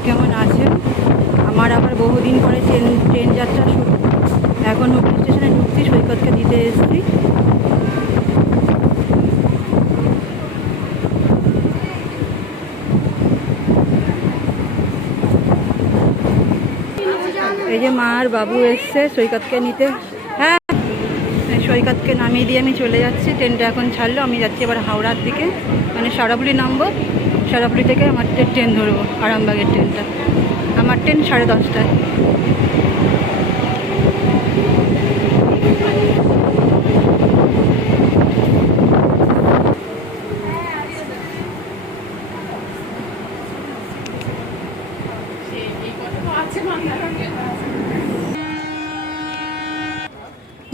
সবাই কেমন আছেন? আমার আবার বহুদিন পরে ট্রেন যাত্রা শুরু। এখন হুগলি স্টেশনে ঢুকছি, সৈকতকে দিতে এসেছি। এই যে মা আর বাবু এসছে সৈকতকে নিতে। হ্যাঁ, সৈকতকে নামিয়ে দিয়ে আমি চলে যাচ্ছি। ট্রেনটা এখন ছাড়লো, আমি যাচ্ছি এবার হাওড়ার দিকে, মানে সারাপুলি নামবো। সারাপুলি থেকে আমার ট্রেন ধরবো, আরামবাগের ট্রেনটা। আমার ট্রেন 10:30টায়।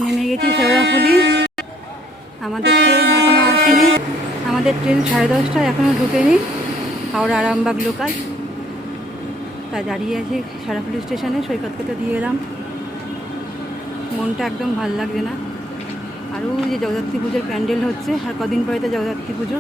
নেমে গেছি শেওড়াফুলি। আমাদের ট্রেন এখনও আসেনি। আমাদের ট্রেন 10:30টায়, এখনও ঢুকেনি। হাওড়া আরামবাগ লোকাল। তা দাঁড়িয়ে আছি শেওড়াফুলি স্টেশনে। সৈকতকে তো দিয়ে এলাম। মনটা একদম ভাল লাগছে না। আরও যে জগদ্ধাত্রী পুজোর প্যান্ডেল হচ্ছে, আর কদিন পরে তো জগদ্ধাত্রী পুজো।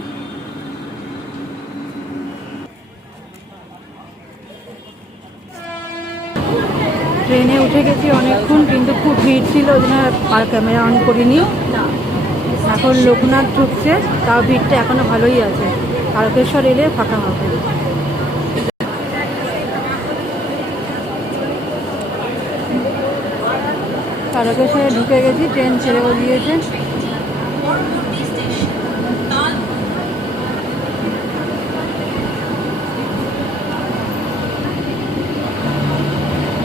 ট্রেনে উঠে গেছি অনেকক্ষণ, কিন্তু খুব ভিড় ছিল, ওই জন্য আর ক্যামেরা অন করিনি। এখন লোকনাথ ঢুকছে, তাও ভিড়টা এখনও ভালোই আছে। তারকেশ্বর এলে ফাঁকা হবে। তারকেশ্বরে ঢুকে গেছি, ট্রেন ছেড়েও দিয়েছে।